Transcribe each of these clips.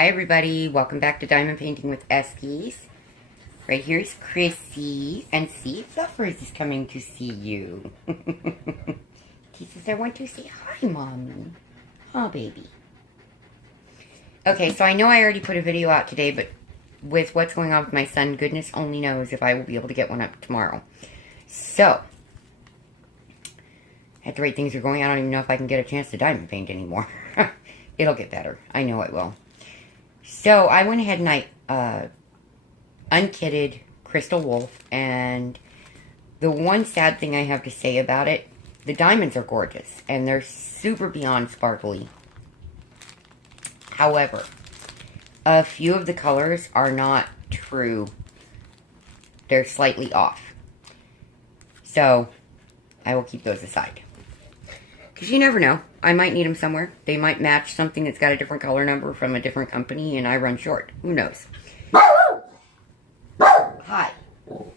Hi everybody, welcome back to Diamond Painting with Eskies. Right here is Chrissy, and see, Fluffers is coming to see you. He says, I want to say hi, Mommy. Oh, baby. Okay, so I know I already put a video out today, but with what's going on with my son, goodness only knows if I will be able to get one up tomorrow. So, at the rate things are going, I don't even know if I can get a chance to diamond paint anymore. It'll get better. I know it will. So, I went ahead and I unkitted Crystal Wolf, and the one sad thing I have to say about it, the diamonds are gorgeous, and they're super beyond sparkly. However, a few of the colors are not true. They're slightly off. So, I will keep those aside. Because you never know. I might need them somewhere. They might match something that's got a different color number from a different company, and I run short. Who knows? Hi.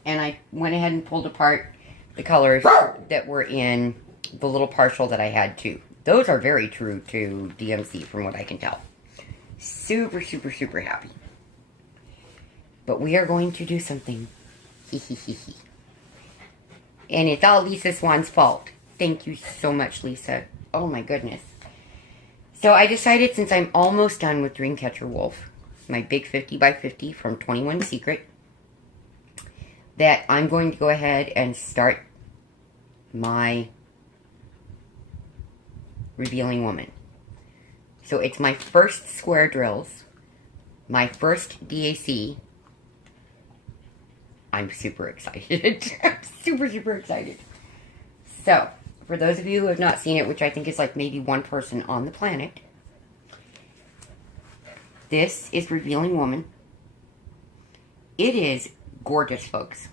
And I went ahead and pulled apart the colors that were in the little partial that I had too. Those are very true to DMC from what I can tell. Super, super, super happy. But we are going to do something. And it's all Lisa Swan's fault. Thank you so much, Lisa. Oh my goodness. So I decided, since I'm almost done with Dreamcatcher Wolf, my big 50 by 50 from 21 Secret, that I'm going to go ahead and start my Revealing Woman. So it's my first square drills, my first DAC. I'm super excited. I'm super, super excited. So, for those of you who have not seen it, which I think is like maybe one person on the planet, this is Revealing Woman. It is gorgeous, folks.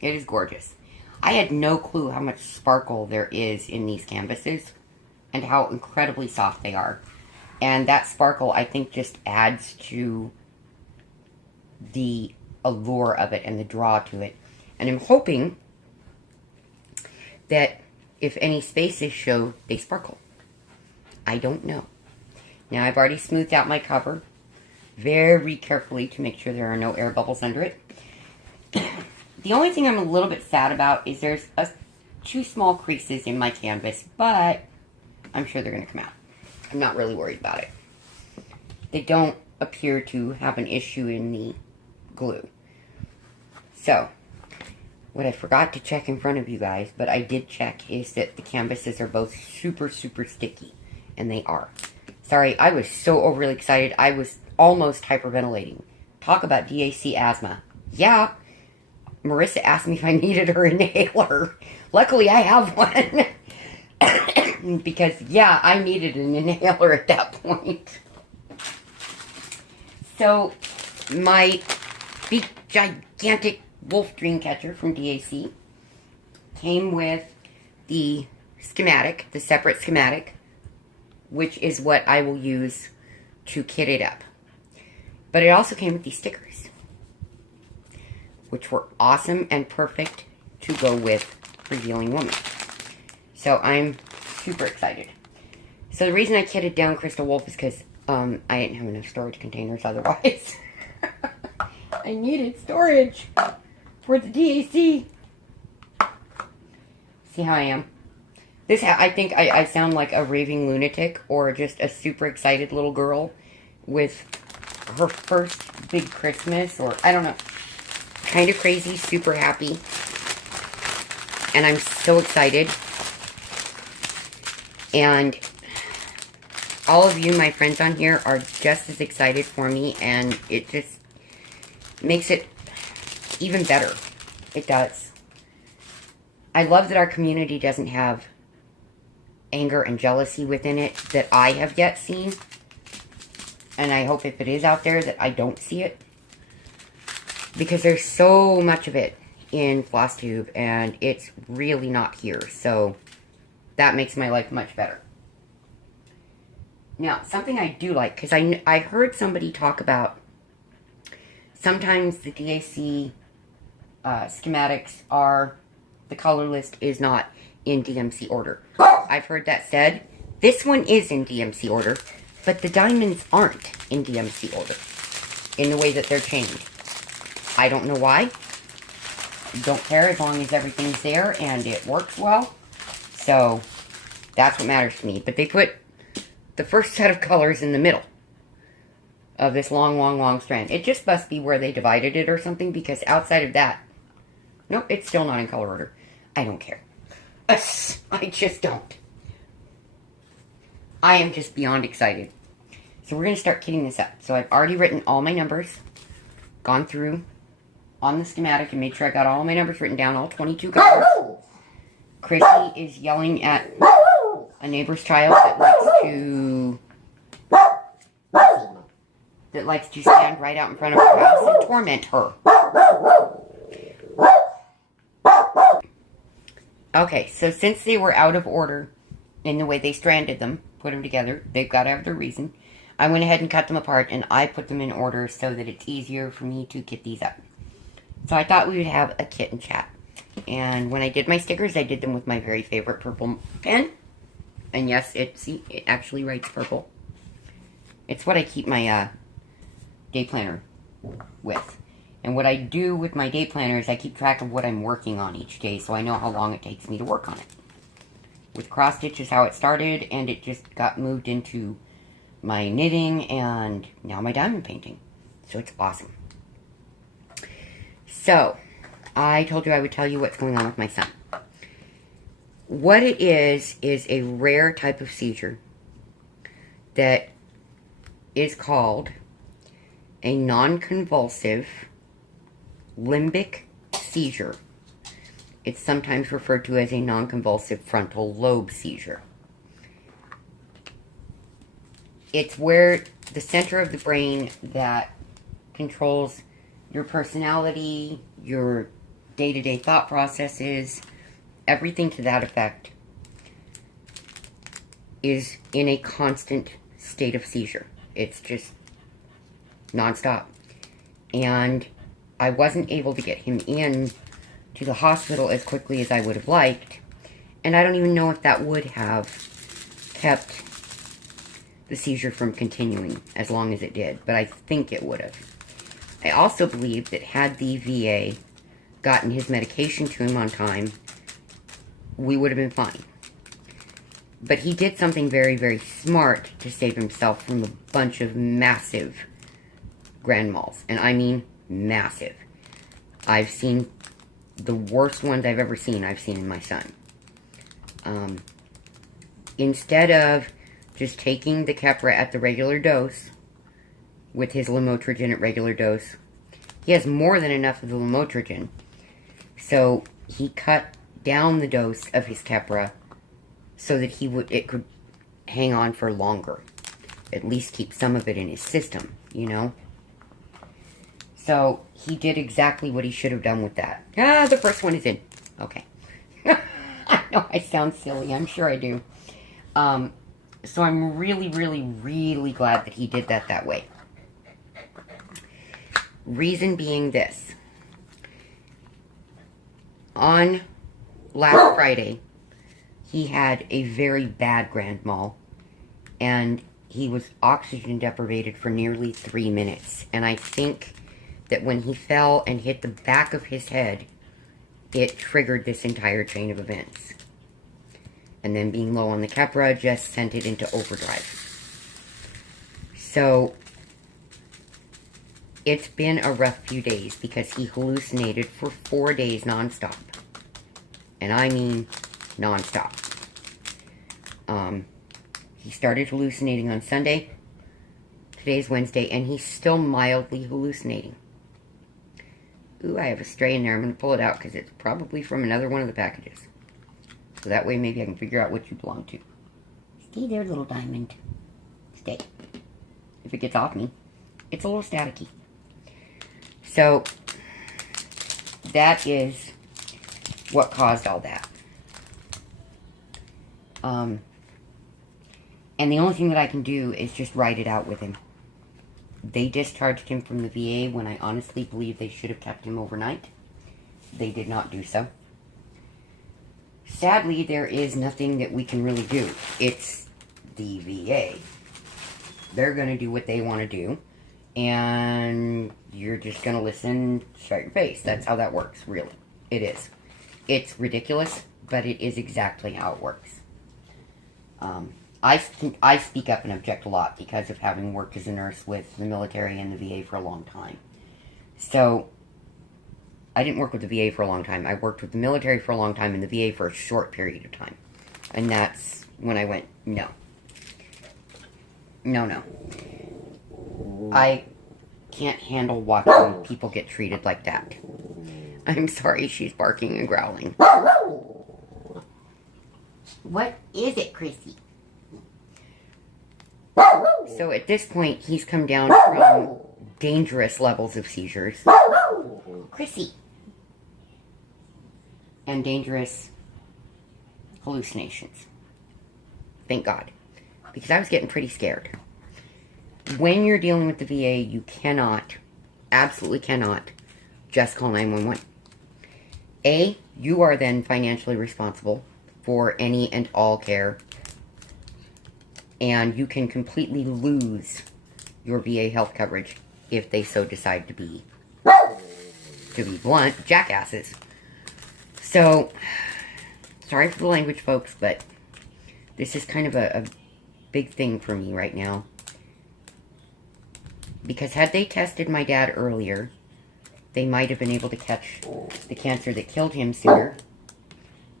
It is gorgeous. I had no clue how much sparkle there is in these canvases and how incredibly soft they are. And that sparkle, I think, just adds to the allure of it and the draw to it. And I'm hoping that if any spaces show, they sparkle. I don't know. Now, I've already smoothed out my cover very carefully to make sure there are no air bubbles under it. The only thing I'm a little bit sad about is there's two small creases in my canvas, but I'm sure they're going to come out. I'm not really worried about it. They don't appear to have an issue in the glue. So, what I forgot to check in front of you guys, but I did check, is that the canvases are both super, super sticky. And they are. Sorry, I was so overly excited. I was almost hyperventilating. Talk about DAC asthma. Yeah, Marissa asked me if I needed her inhaler. Luckily, I have one. Because, yeah, I needed an inhaler at that point. So, my big, gigantic Wolf Dreamcatcher from DAC came with the schematic, the separate schematic, which is what I will use to kit it up. But it also came with these stickers, which were awesome and perfect to go with Revealing Woman. So I'm super excited. So the reason I kitted down Crystal Wolf is because I didn't have enough storage containers otherwise. I needed storage for the DAC. See how I am? I think I sound like a raving lunatic or just a super excited little girl with her first big Christmas, or I don't know. Kind of crazy, super happy. And I'm so excited. And all of you, my friends on here, are just as excited for me, and it just makes it even better. It does. I love that our community doesn't have anger and jealousy within it that I have yet seen. And I hope if it is out there that I don't see it. Because there's so much of it in FlossTube, and it's really not here. So that makes my life much better. Now, something I do like, because I heard somebody talk about sometimes the DAC schematics are, the color list is not in DMC order. I've heard that said. This one is in DMC order. But the diamonds aren't in DMC order in the way that they're chained. I don't know why. Don't care as long as everything's there and it works well. So that's what matters to me. But they put the first set of colors in the middle of this long strand. It just must be where they divided it or something, because outside of that, nope, it's still not in color order. I don't care. I just don't. I am just beyond excited. So we're going to start kitting this up. So I've already written all my numbers, gone through on the schematic and made sure I got all my numbers written down, all 22 colors. Chrissy is yelling at a neighbor's child that likes to stand right out in front of her house and torment her. Okay, so since they were out of order in the way they stranded them, put them together, they've got to have their reason. I went ahead and cut them apart, and I put them in order so that it's easier for me to kit these up. So I thought we would have a kit and chat. And when I did my stickers, I did them with my very favorite purple pen. And yes, it actually writes purple. It's what I keep my day planner with. And what I do with my day planner is I keep track of what I'm working on each day, so I know how long it takes me to work on it. With cross stitch is how it started, and it just got moved into my knitting and now my diamond painting. So it's awesome. So, I told you I would tell you what's going on with my son. What it is a rare type of seizure that is called a non-convulsive limbic seizure. It's sometimes referred to as a non-convulsive frontal lobe seizure. It's where the center of the brain that controls your personality, your day-to-day thought processes, everything to that effect, is in a constant state of seizure. It's just nonstop. And I wasn't able to get him in to the hospital as quickly as I would have liked, and I don't even know if that would have kept the seizure from continuing as long as it did, but I think it would have. I also believe that had the VA gotten his medication to him on time, we would have been fine. But he did something very, very smart to save himself from a bunch of massive grand mals. And I mean massive. I've seen the worst ones I've ever seen, I've seen in my son. Instead of just taking the Keppra at the regular dose, with his Lamotrigine at regular dose, he has more than enough of the Lamotrigine. So he cut down the dose of his Keppra so that it could hang on for longer. At least keep some of it in his system, you know? So he did exactly what he should have done with that. The first one is in. Okay. I know I sound silly. I'm sure I do. So I'm really, really, really glad that he did that way. Reason being this. On last Friday, he had a very bad grand mal, and he was oxygen deprivated for nearly 3 minutes. And I think that when he fell and hit the back of his head, it triggered this entire chain of events. And then being low on the Keppra just sent it into overdrive. So it's been a rough few days because he hallucinated for 4 days nonstop. And I mean nonstop. He started hallucinating on Sunday. Today's Wednesday, and he's still mildly hallucinating. Ooh, I have a stray in there. I'm going to pull it out because it's probably from another one of the packages. So that way maybe I can figure out what you belong to. Stay there, little diamond. Stay. If it gets off me, it's a little staticky. So, that is what caused all that. And the only thing that I can do is just write it out with him. They discharged him from the VA when I honestly believe they should have kept him overnight. They did not do so. Sadly, there is nothing that we can really do. It's the VA. They're going to do what they want to do. And you're just going to listen, shut your face. That's how that works, really. It is. It's ridiculous, but it is exactly how it works. I speak up and object a lot because of having worked as a nurse with the military and the VA for a long time. So, I didn't work with the VA for a long time. I worked with the military for a long time and the VA for a short period of time. And that's when I went, no. No, no. I can't handle watching people get treated like that. I'm sorry, she's barking and growling. What is it, Chrissy? So at this point, he's come down from dangerous levels of seizures. Chrissy. And dangerous hallucinations. Thank God. Because I was getting pretty scared. When you're dealing with the VA, you cannot, absolutely cannot, just call 911. A, you are then financially responsible for any and all care. And you can completely lose your VA health coverage if they so decide to be blunt, jackasses. So, sorry for the language, folks, but this is kind of a big thing for me right now. Because had they tested my dad earlier, they might have been able to catch the cancer that killed him sooner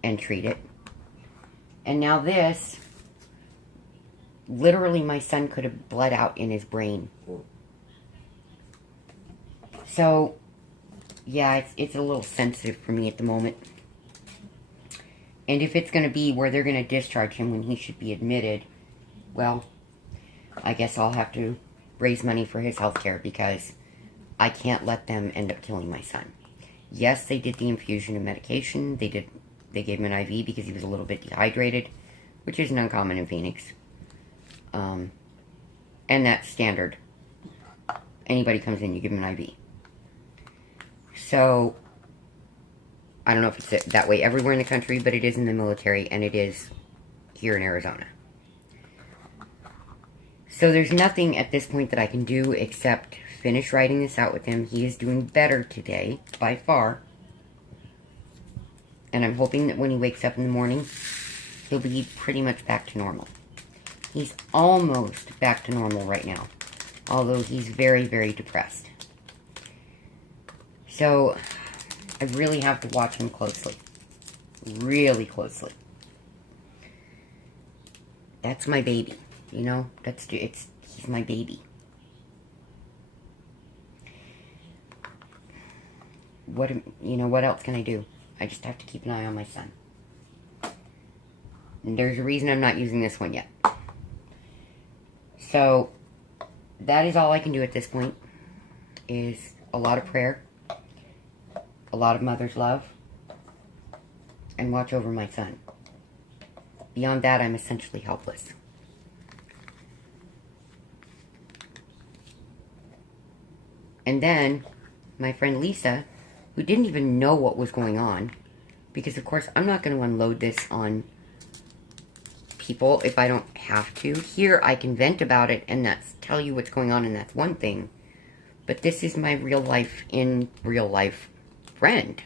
and treat it. And now this, literally my son could have bled out in his brain. So, yeah, it's a little sensitive for me at the moment. And if it's going to be where they're going to discharge him when he should be admitted, well, I guess I'll have to raise money for his health care because I can't let them end up killing my son. Yes, they did the infusion of medication. They gave him an IV because he was a little bit dehydrated, which isn't uncommon in Phoenix. And that's standard. Anybody comes in, you give them an IV. So, I don't know if it's that way everywhere in the country, but it is in the military, and it is here in Arizona. So there's nothing at this point that I can do except finish writing this out with him. He is doing better today, by far. And I'm hoping that when he wakes up in the morning, he'll be pretty much back to normal. He's almost back to normal right now, although he's very, very depressed. So, I really have to watch him closely. Really closely. That's my baby. You know, he's my baby. What else can I do? I just have to keep an eye on my son. And there's a reason I'm not using this one yet. So, that is all I can do at this point. Is a lot of prayer, a lot of mother's love, and watch over my son. Beyond that, I'm essentially helpless. And then, my friend Lisa, who didn't even know what was going on, because of course I'm not going to unload this on people if I don't have to. Here I can vent about it and tell you what's going on, and that's one thing. But this is my real life friend.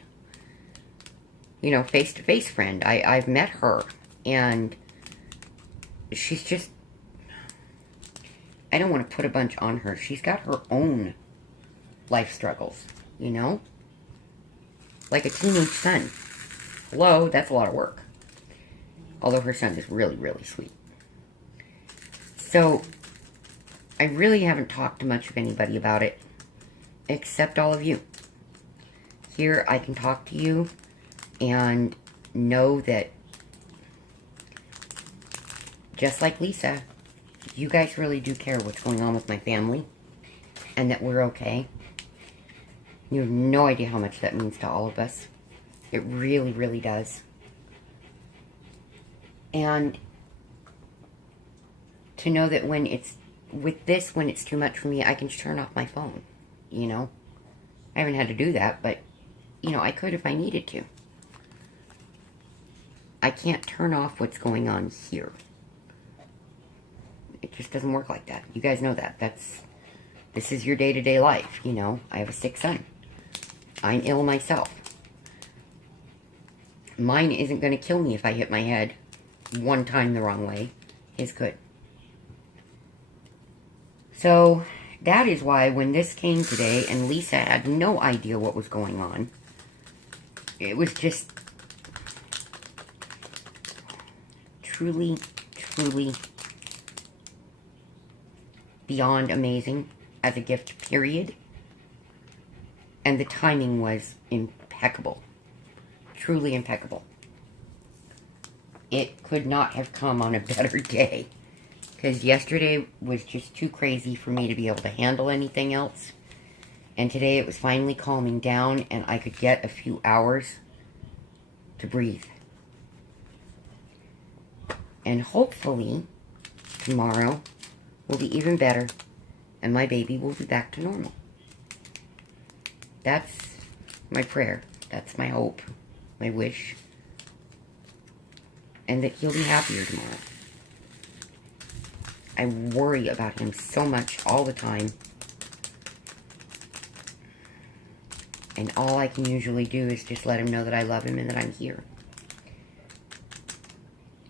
You know, face-to-face friend. I've met her, and she's just, I don't want to put a bunch on her. She's got her own life struggles, you know? Like a teenage son. Hello, that's a lot of work. Although her son is really, really sweet. So, I really haven't talked to much of anybody about it, except all of you. Here, I can talk to you and know that, just like Lisa, you guys really do care what's going on with my family, and that we're okay. You have no idea how much that means to all of us. It really, really does. And to know that when it's too much for me, I can just turn off my phone, you know? I haven't had to do that, but, you know, I could if I needed to. I can't turn off what's going on here. It just doesn't work like that. You guys know that. This is your day-to-day life, you know. I have a sick son. I'm ill myself. Mine isn't going to kill me if I hit my head one time the wrong way. His could. So, that is why when this came today and Lisa had no idea what was going on, it was just truly, truly beyond amazing as a gift, period. And the timing was impeccable. Truly impeccable. It could not have come on a better day. Because yesterday was just too crazy for me to be able to handle anything else. And today it was finally calming down and I could get a few hours to breathe. And hopefully tomorrow will be even better and my baby will be back to normal. That's my prayer. That's my hope. My wish. And that he'll be happier tomorrow. I worry about him so much all the time. And all I can usually do is just let him know that I love him and that I'm here.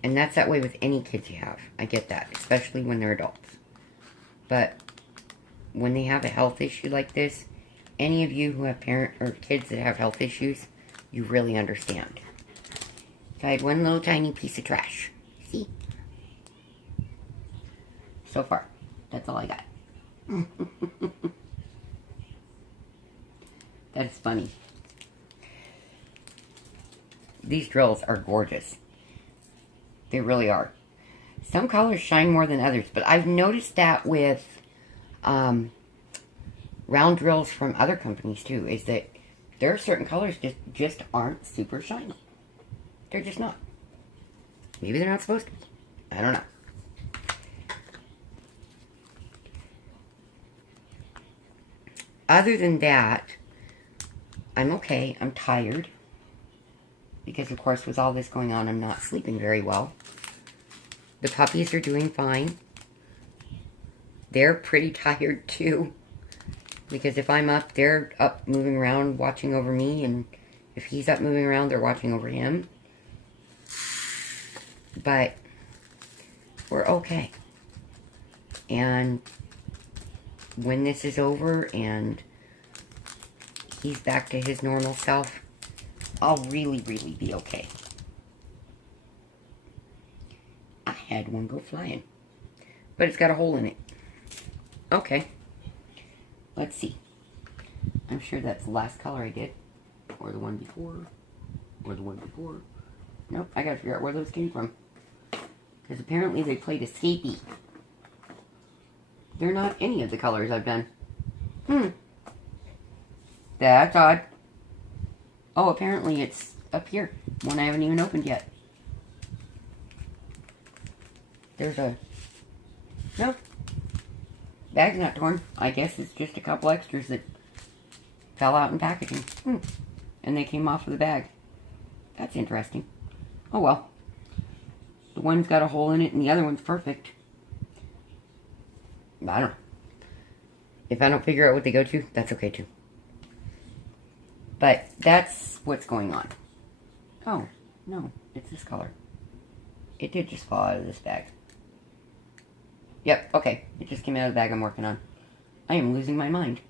And that's that way with any kids you have. I get that, especially when they're adults. But when they have a health issue like this, any of you who have parents or kids that have health issues, you really understand. So I had one little tiny piece of trash. See? So far, that's all I got. That's funny. These drills are gorgeous. They really are. Some colors shine more than others, but I've noticed that with round drills from other companies too, is that there are certain colors just aren't super shiny. They're just not. Maybe they're not supposed to be. I don't know. Other than that, I'm okay. I'm tired. Because, of course, with all this going on, I'm not sleeping very well. The puppies are doing fine. They're pretty tired, too. Because if I'm up, they're up moving around, watching over me. And if he's up moving around, they're watching over him. But we're okay. And when this is over and he's back to his normal self, I'll really, really be okay. I had one go flying. But it's got a hole in it. Okay. Let's see. I'm sure that's the last color I did. Or the one before. Or the one before. Nope, I gotta figure out where those came from. Because apparently they played Escapee. They're not any of the colors I've done. That's odd. Oh, apparently it's up here. One I haven't even opened yet. There's a... No. Bag's not torn. I guess it's just a couple extras that fell out in packaging. And they came off of the bag. That's interesting. Oh well. The one's got a hole in it and the other one's perfect. I don't know. If I don't figure out what they go to, that's okay too. But that's what's going on. Oh, no. It's this color. It did just fall out of this bag. Yep, okay. It just came out of the bag I'm working on. I am losing my mind.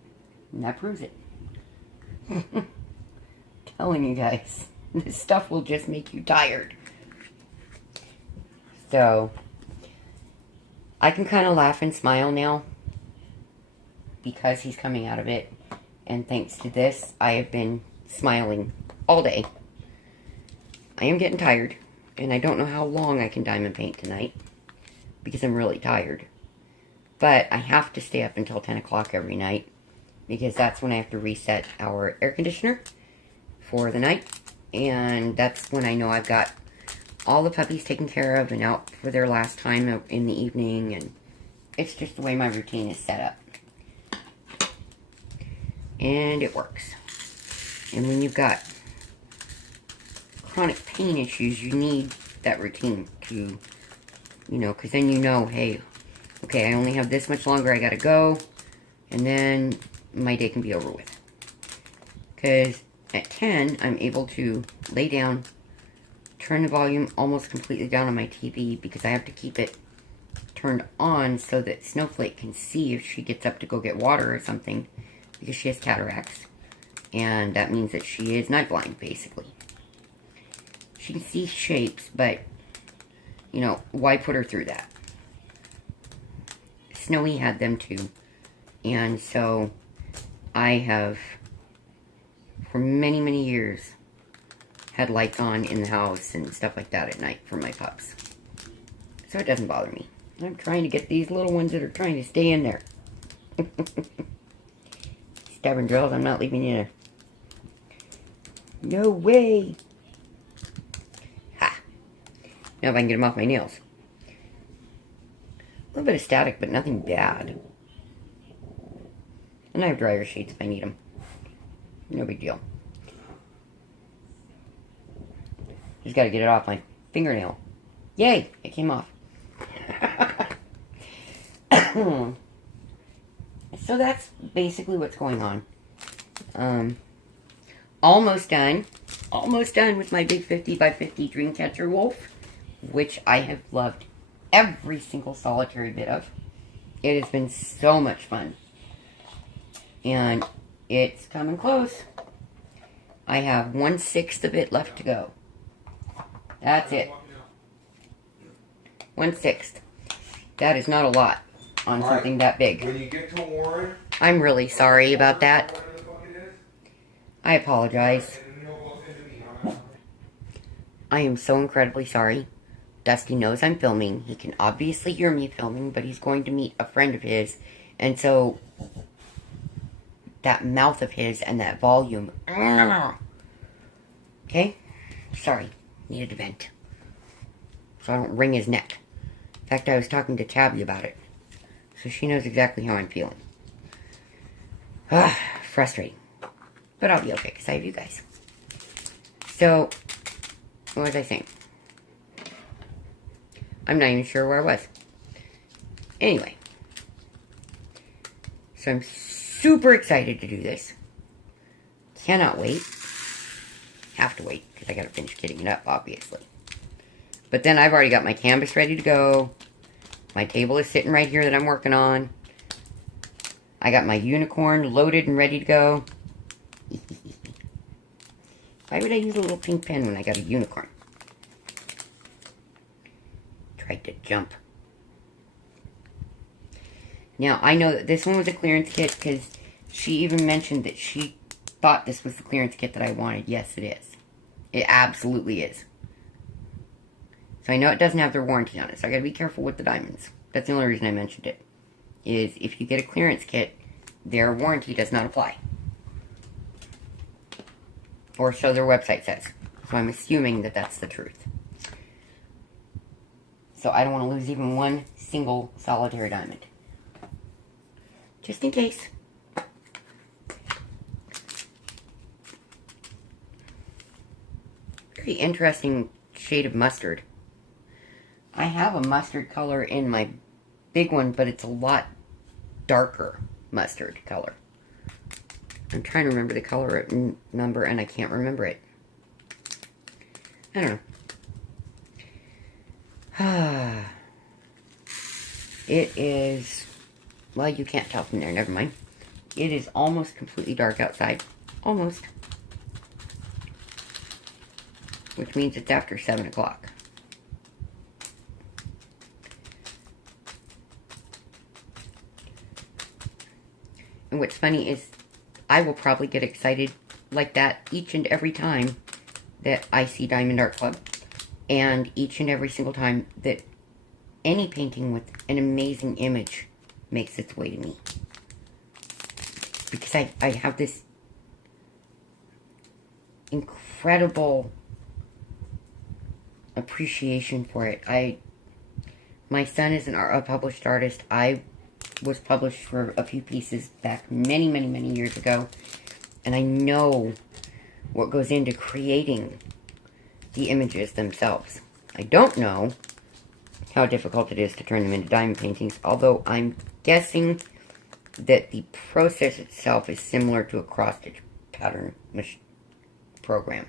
And that proves it. Telling you guys. This stuff will just make you tired. So, I can kind of laugh and smile now. Because he's coming out of it. And thanks to this, I have been smiling all day. I am getting tired. And I don't know how long I can diamond paint tonight. Because I'm really tired. But I have to stay up until 10 o'clock every night. Because that's when I have to reset our air conditioner for the night. And that's when I know I've got all the puppies taken care of and out for their last time in the evening. And it's just the way my routine is set up. And it works. And when you've got chronic pain issues, you need that routine to, you know, because then you know, hey, Okay, I only have this much longer I gotta go, and then my day can be over with. Because at 10, I'm able to lay down, turn the volume almost completely down on my TV, because I have to keep it turned on so that Snowflake can see if she gets up to go get water or something, because she has cataracts. And that means that she is night blind, basically. She can see shapes, but, you know, why put her through that? Snowy had them too. And so, I have, for many, many years, had lights on in the house and stuff like that at night for my pups. So it doesn't bother me. I'm trying to get these little ones that are trying to stay in there. Stubborn drills, I'm not leaving you there. No way! Ha! Now if I can get them off my nails. A little bit of static, but nothing bad. And I have dryer sheets if I need them. No big deal. Just gotta get it off my fingernail. Yay! It came off. So that's basically what's going on. Almost done. Almost done with my big 50 by 50 Dreamcatcher Wolf, which I have loved every single solitary bit of. It has been so much fun. And it's coming close. I have 1/6 of it left to go. That's it. 1/6. That is not a lot on something that big. When you get to Warren, I'm really sorry about that. I apologize. I am so incredibly sorry. Dusty knows I'm filming. He can obviously hear me filming, but he's going to meet a friend of his. And so, that mouth of his and that volume. Okay? Sorry. Needed to vent. So I don't wring his neck. In fact, I was talking to Tabby about it. So she knows exactly how I'm feeling. Frustrating. But I'll be okay, because I have you guys. So, what was I saying? I'm not even sure where I was. Anyway. So I'm super excited to do this. Cannot wait. Have to wait, because I gotta finish kitting it up, obviously. But then I've already got my canvas ready to go. My table is sitting right here that I'm working on. I got my unicorn loaded and ready to go. Why would I use a little pink pen when I got a unicorn? Tried to jump. Now, I know that this one was a clearance kit because she even mentioned that she thought this was the clearance kit that I wanted. Yes, it is. It absolutely is. So I know it doesn't have their warranty on it, so I gotta be careful with the diamonds. That's the only reason I mentioned it. Is if you get a clearance kit, their warranty does not apply. Or so their website says. So I'm assuming that that's the truth. So I don't want to lose even one single solitary diamond. Just in case. Very interesting shade of mustard. I have a mustard color in my big one, but it's a lot darker mustard color. I'm trying to remember the color number, and I can't remember it. I don't know. It is, well, you can't tell from there, never mind. It is almost completely dark outside. Almost. Which means it's after 7 o'clock. And what's funny is I will probably get excited like that each and every time that I see Diamond Art Club. And each and every single time that any painting with an amazing image makes its way to me. Because I have this incredible appreciation for it. My son is a published artist. I was published for a few pieces back many, many, many years ago. And I know what goes into creating the images themselves. I don't know how difficult it is to turn them into diamond paintings, although I'm guessing that the process itself is similar to a cross-stitch pattern program.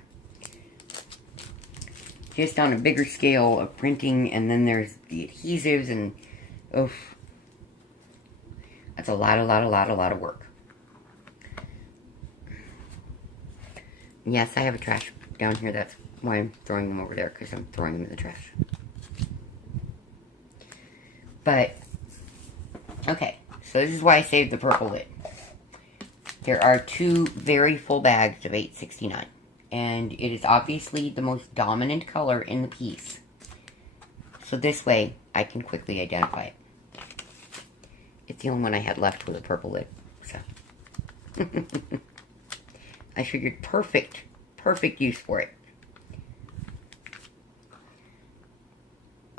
Just on a bigger scale of printing, and then there's the adhesives, and oof. That's a lot of work. Yes, I have a trash down here. That's why I'm throwing them over there, because I'm throwing them in the trash. But, okay, so this is why I saved the purple lid. There are 2 very full bags of $8.69, and it is obviously the most dominant color in the piece. So this way, I can quickly identify it. It's the only one I had left with a purple lid, so. I figured perfect use for it.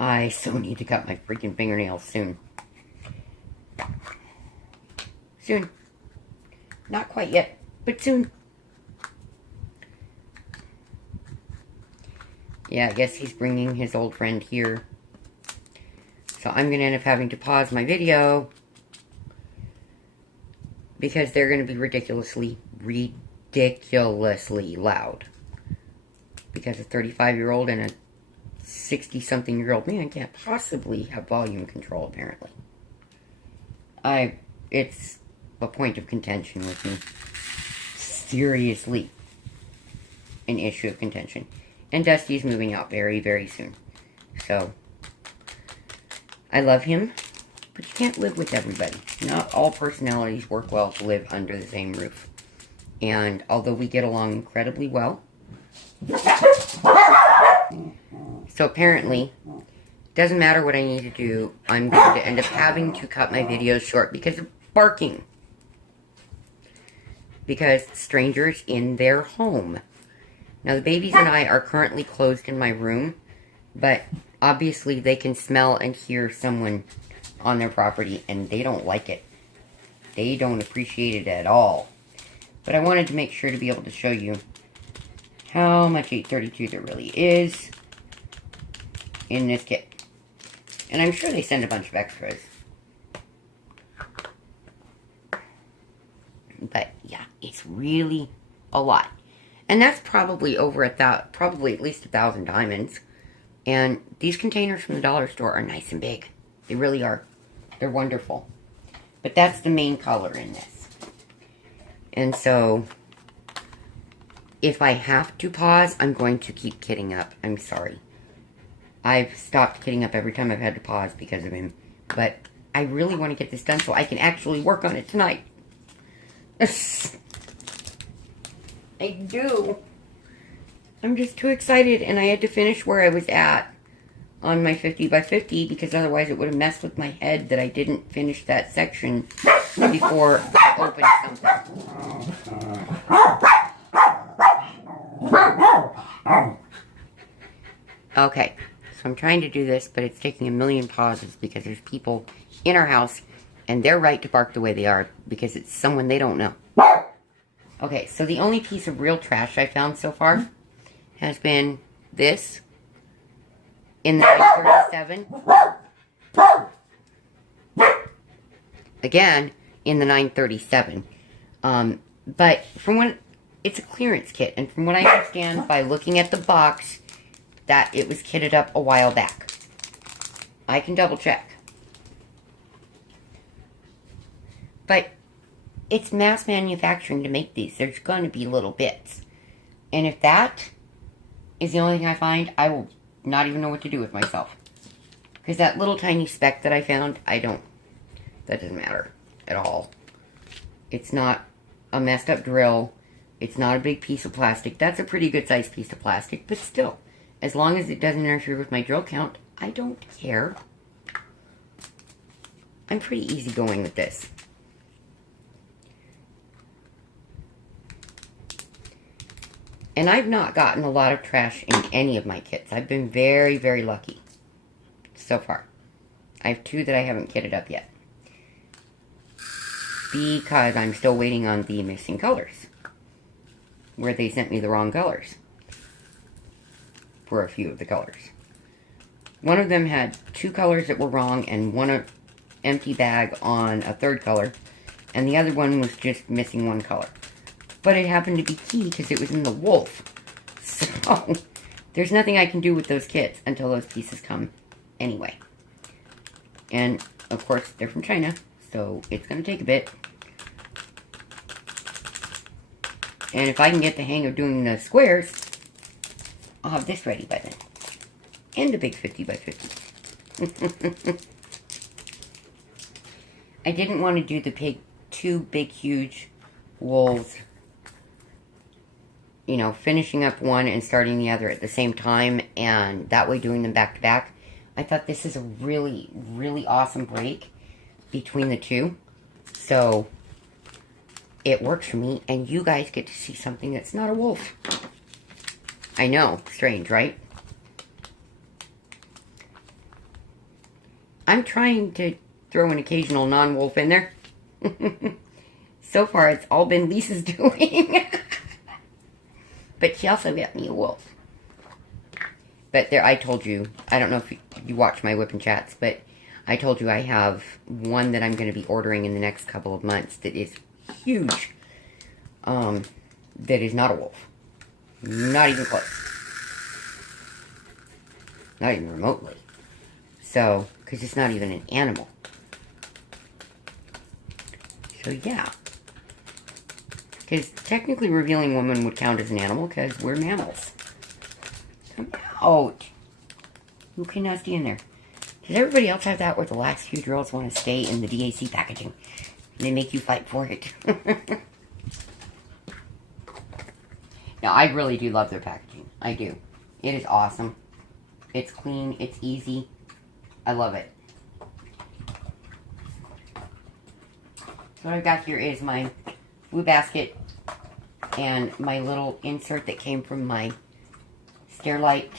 I so need to cut my freaking fingernails soon. Soon. Not quite yet, but soon. Yeah, I guess he's bringing his old friend here. So I'm going to end up having to pause my video because they're going to be ridiculously loud. Because a 35-year-old and a 60-something-year-old man can't possibly have volume control, apparently. It's a point of contention with me. Seriously. An issue of contention. And Dusty's moving out very, very soon. So, I love him, but you can't live with everybody. Not all personalities work well to live under the same roof. And although we get along incredibly well, so apparently, doesn't matter what I need to do, I'm going to end up having to cut my videos short because of barking. Because strangers in their home. Now, the babies and I are currently closed in my room, but obviously they can smell and hear someone on their property, and they don't like it. They don't appreciate it at all. But I wanted to make sure to be able to show you how much 832 there really is in this kit. And I'm sure they send a bunch of extras. But yeah, it's really a lot. And that's probably over probably at least 1,000 diamonds. And these containers from the dollar store are nice and big. They really are. They're wonderful. But that's the main color in this. And so, if I have to pause, I'm going to keep kitting up. I'm sorry. I've stopped kitting up every time I've had to pause because of him. But I really want to get this done so I can actually work on it tonight. I do. I'm just too excited, and I had to finish where I was at on my 50 by 50 because otherwise it would have messed with my head that I didn't finish that section before I opened something. Okay, so I'm trying to do this, but it's taking a million pauses because there's people in our house, and they're right to bark the way they are because it's someone they don't know. Okay, so the only piece of real trash I found so far has been this in the 937. Again, in the 937. But from when it's a clearance kit, and from what I understand by looking at the box, that it was kitted up a while back. I can double check. But it's mass manufacturing to make these. There's going to be little bits. And if that is the only thing I find, I will not even know what to do with myself. Because that little tiny speck that I found, that doesn't matter at all. It's not a messed up drill. It's not a big piece of plastic. That's a pretty good sized piece of plastic, but still, as long as it doesn't interfere with my drill count, I don't care. I'm pretty easygoing with this. And I've not gotten a lot of trash in any of my kits. I've been very, very lucky so far. I have 2 that I haven't kitted up yet. Because I'm still waiting on the missing colors. Where they sent me the wrong colors. For a few of the colors. One of them had 2 colors that were wrong and one empty bag on a 3rd color. And the other one was just missing 1 color. But it happened to be key because it was in the wolf. So, there's nothing I can do with those kits until those pieces come anyway. And, of course, they're from China, so it's going to take a bit. And if I can get the hang of doing the squares, I'll have this ready by then. And a big 50 by 50. I didn't want to do the 2 big, huge wools, you know, finishing up one and starting the other at the same time, and that way doing them back to back. I thought this is a really, really awesome break between the 2. So, it works for me, and you guys get to see something that's not a wolf. I know, strange, right? I'm trying to throw an occasional non-wolf in there. So far, it's all been Lisa's doing. But she also got me a wolf. But there, I told you, I don't know if you watch my Whip and Chats, but I told you I have one that I'm going to be ordering in the next couple of months that is huge. That is not a wolf. Not even close. Not even remotely. So, because it's not even an animal. So, yeah. Because technically Revealing Woman would count as an animal because we're mammals. Come out. You cannot stay in there. Does everybody else have that where the last few drills want to stay in the DAC packaging? And they make you fight for it. Now, I really do love their packaging. I do. It is awesome. It's clean. It's easy. I love it. So what I've got here is my blue basket and my little insert that came from my Stairlight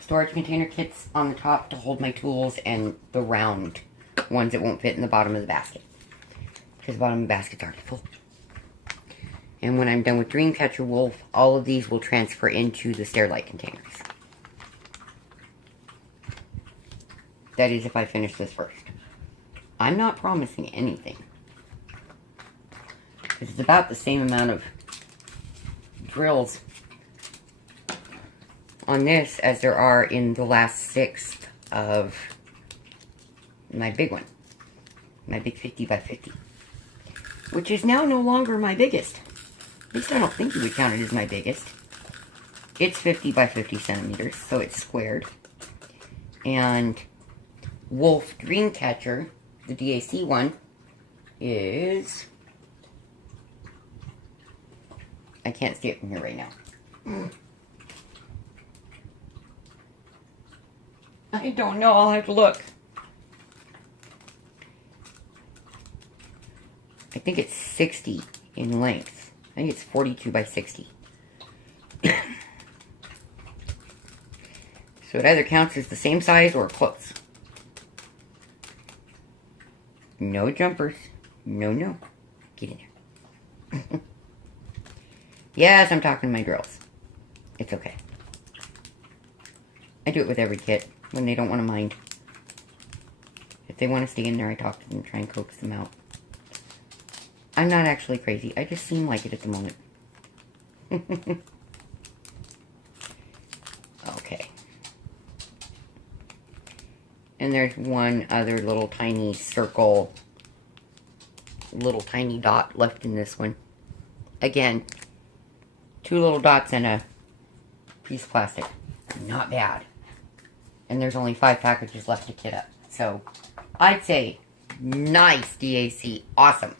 storage container kits on the top to hold my tools, and the round ones that won't fit in the bottom of the basket. Because the bottom of the basket's already full. And when I'm done with Dreamcatcher Wolf, all of these will transfer into the Stairlight containers. That is if I finish this first. I'm not promising anything. It's about the same amount of drills on this as there are in the last 1/6 of my big one. My big 50 by 50. Which is now no longer my biggest. At least I don't think you would count it as my biggest. It's 50 by 50 centimeters, so it's squared. And Wolf Dreamcatcher, the DAC one, is... I can't see it from here right now. I don't know. I'll have to look. I think it's 60 in length. I think it's 42 by 60. So it either counts as the same size or close. No jumpers. No, no. Get in there. Yes, I'm talking to my girls. It's okay. I do it with every kit when they don't want to mind. If they want to stay in there, I talk to them and try and coax them out. I'm not actually crazy. I just seem like it at the moment. Okay. And there's one other little tiny circle, little tiny dot left in this one. Again, 2 little dots and a piece of plastic. Not bad. And there's only 5 packages left to kit up. So, I'd say, nice DAC. Awesome.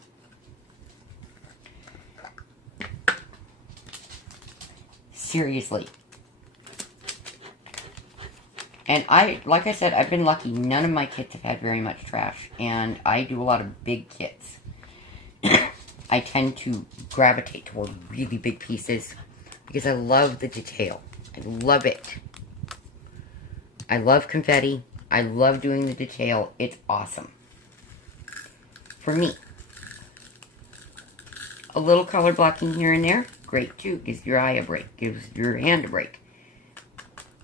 Seriously. And like I said, I've been lucky. None of my kits have had very much trash. And I do a lot of big kits. I tend to gravitate toward really big pieces because I love the detail. I love it. I love confetti. I love doing the detail. It's awesome. For me. A little color blocking here and there, great too. Gives your eye a break. Gives your hand a break.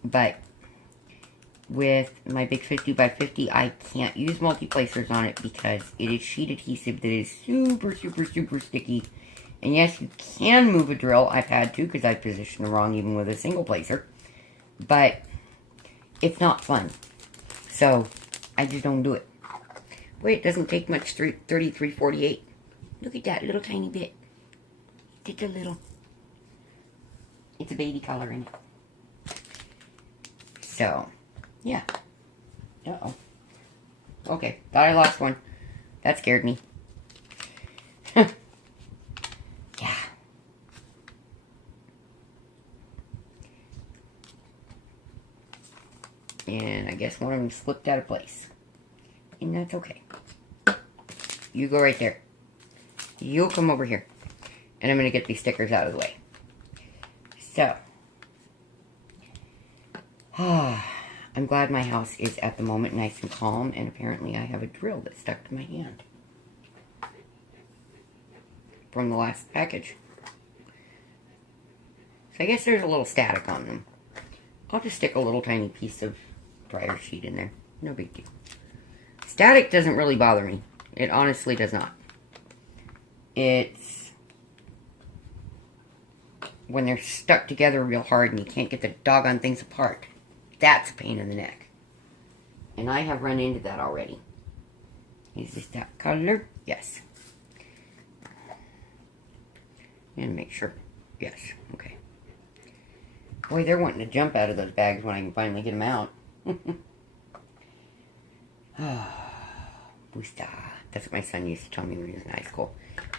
But with my big 50 by 50, I can't use multi-placers on it because it is sheet adhesive that is super, super, super sticky. And yes, you can move a drill. I've had to because I positioned it wrong even with a single placer. But it's not fun. So, I just don't do it. Wait, it doesn't take much, 3348. Look at that little tiny bit. Just a little. It's a baby color in it. So, yeah. Uh-oh. Okay, thought I lost one. That scared me. Yeah. And I guess one of them slipped out of place. And that's okay. You go right there. You'll come over here. And I'm going to get these stickers out of the way. So. I'm glad my house is at the moment nice and calm. And apparently I have a drill that stuck to my hand. From the last package. So I guess there's a little static on them. I'll just stick a little tiny piece of dryer sheet in there. No big deal. Static doesn't really bother me. It honestly does not. It's when they're stuck together real hard and you can't get the doggone things apart. That's a pain in the neck. And I have run into that already. Is this that color? Yes. And make sure. Yes. Okay. Boy, they're wanting to jump out of those bags when I can finally get them out. Woosah. That's what my son used to tell me when he was in high school.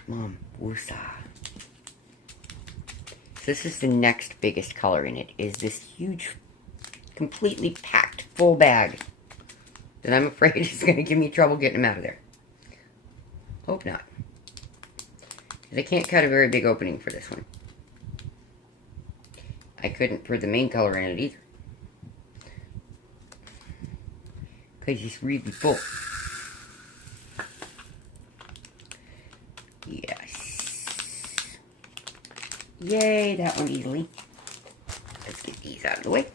Mom, woosah. So this is the next biggest color in it. Is this huge, completely packed, full bag. That I'm afraid is going to give me trouble getting them out of there. Hope not. Because I can't cut a very big opening for this one. I couldn't for the main color in it either. Because it's really full. Yes. Yay, that one easily. Let's get these out of the way.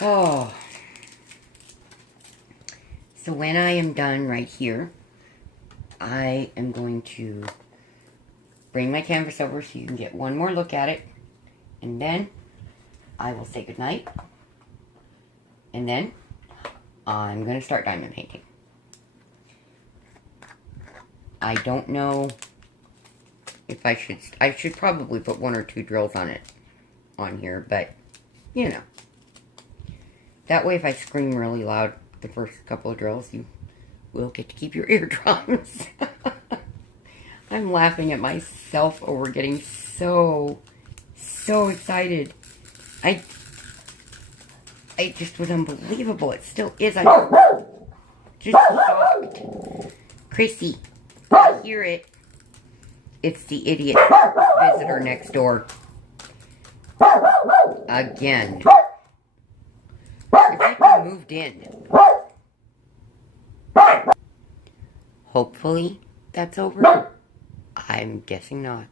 Oh. So when I am done right here, I am going to bring my canvas over so you can get one more look at it. And then I will say goodnight. And then I'm going to start diamond painting. I don't know if I should probably put one or two drills on it, on here, but, you know. That way if I scream really loud the first couple of drills, you will get to keep your eardrums. I'm laughing at myself over getting so excited. It just was unbelievable. It still is. I'm just shocked. Chrissy, I hear it. It's the idiot visitor next door. Again. It's like we moved in. Hopefully that's over. I'm guessing not.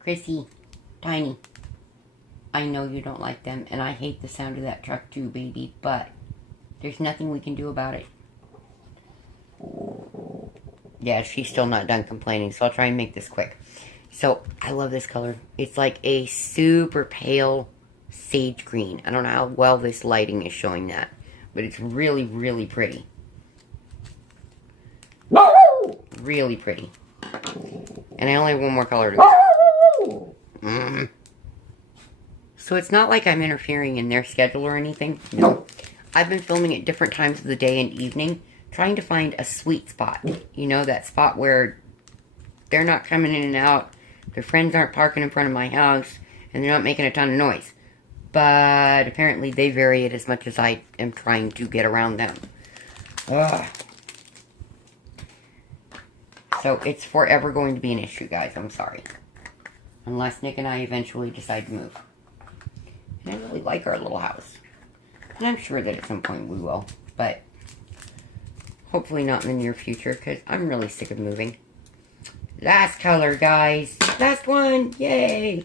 Chrissy, Tiny, I know you don't like them, and I hate the sound of that truck too, baby, but there's nothing we can do about it. Yeah, she's still not done complaining, so I'll try and make this quick. So, I love this color. It's like a super pale sage green. I don't know how well this lighting is showing that, but it's really, really pretty. Really pretty. And I only have one more color to go. So it's not like I'm interfering in their schedule or anything. No. I've been filming at different times of the day and evening, trying to find a sweet spot. You know, that spot where they're not coming in and out, their friends aren't parking in front of my house, and they're not making a ton of noise. But apparently they vary it as much as I am trying to get around them. Ugh. So it's forever going to be an issue, guys. I'm sorry. Unless Nick and I eventually decide to move. And I really like our little house. And I'm sure that at some point we will. But hopefully not in the near future, because I'm really sick of moving. Last color, guys. Last one. Yay.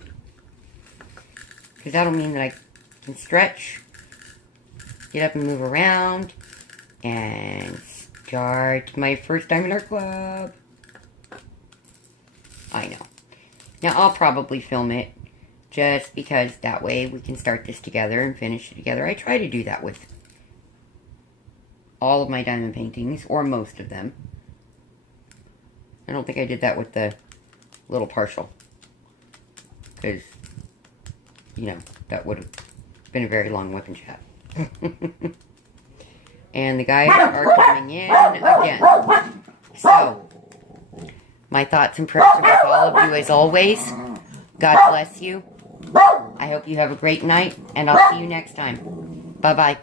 Because that'll mean that I can stretch get up and move around, and start my first time in our club. I know. Now, I'll probably film it, just because that way we can start this together and finish it together. I try to do that with all of my diamond paintings, or most of them. I don't think I did that with the little partial, because, you know, that would have been a very long weapon chat. And the guys are coming in again. So, my thoughts and prayers are with all of you as always. God bless you. I hope you have a great night, and I'll see you next time. Bye-bye.